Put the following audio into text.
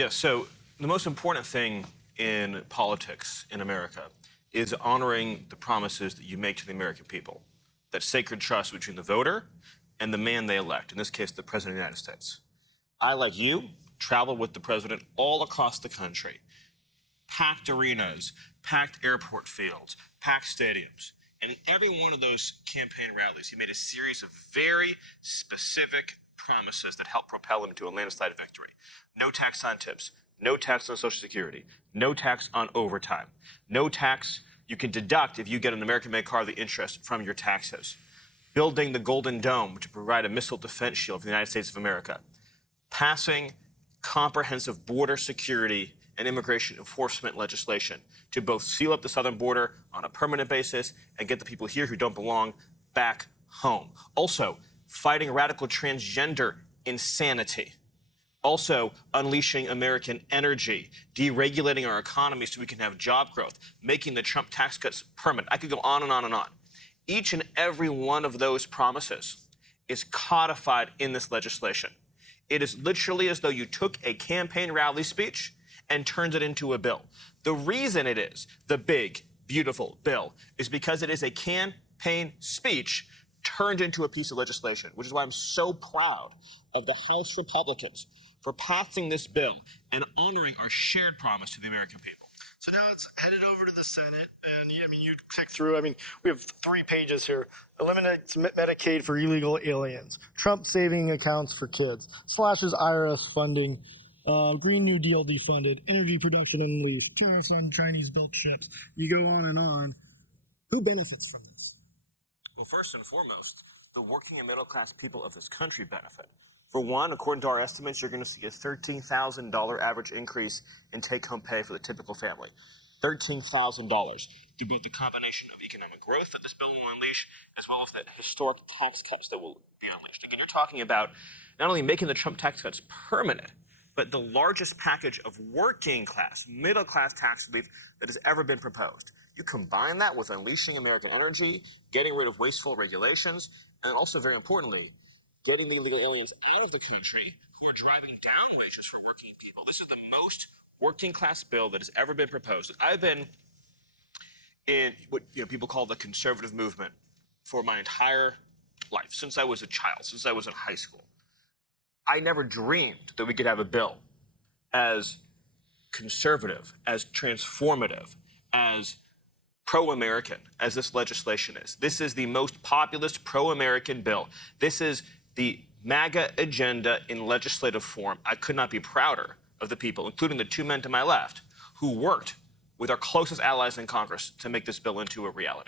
Yeah, so the most important thing in politics in America is honoring the promises that you make to the American people. That sacred trust between the voter and the man they elect, in this case, the President of the United States. I, like you, traveled with the President all across the country. Packed arenas, packed airport fields, packed stadiums. And in every one of those campaign rallies, he made a series of very specific promises that helped propel him to a landslide victory. No tax on tips, no tax on Social Security, no tax on overtime, no tax you can deduct if you get an American-made car the interest from your taxes. Building the Golden Dome to provide a missile defense shield for the United States of America. Passing comprehensive border security and immigration enforcement legislation to both seal up the southern border on a permanent basis and get the people here who don't belong back home. Also, fighting radical transgender insanity. Also, unleashing American energy, deregulating our economy so we can have job growth, making the Trump tax cuts permanent. I could go on and on and on. Each and every one of those promises is codified in this legislation. It is literally as though you took a campaign rally speech and turned it into a bill. The reason it is the big, beautiful bill is because it is a campaign speech turned into a piece of legislation, which is why I'm so proud of the House Republicans for passing this bill and honoring our shared promise to the American people. So now it's headed over to the Senate, and you click through. We have 3 pages here. Eliminates Medicaid for illegal aliens. Trump saving accounts for kids. Slashes IRS funding. Green New Deal defunded. Energy production unleashed. Tariffs on Chinese-built ships. You go on and on. Who benefits from this? Well, first and foremost, the working and middle-class people of this country benefit. For one, according to our estimates, you're going to see a $13,000 average increase in take-home pay for the typical family. $13,000 through both the combination of economic growth that this bill will unleash, as well as the historic tax cuts that will be unleashed. Again, you're talking about not only making the Trump tax cuts permanent, but the largest package of working-class, middle-class tax relief that has ever been proposed. You combine that with unleashing American energy, getting rid of wasteful regulations, and also, very importantly, getting the illegal aliens out of the country who are driving down wages for working people. This is the most working-class bill that has ever been proposed. I've been in what people call the conservative movement for my entire life, since I was a child, since I was in high school. I never dreamed that we could have a bill as conservative, as transformative, as pro-American as this legislation is. This is the most populist pro-American bill. This is the MAGA agenda in legislative form. I could not be prouder of the people, including the 2 men to my left, who worked with our closest allies in Congress to make this bill into a reality.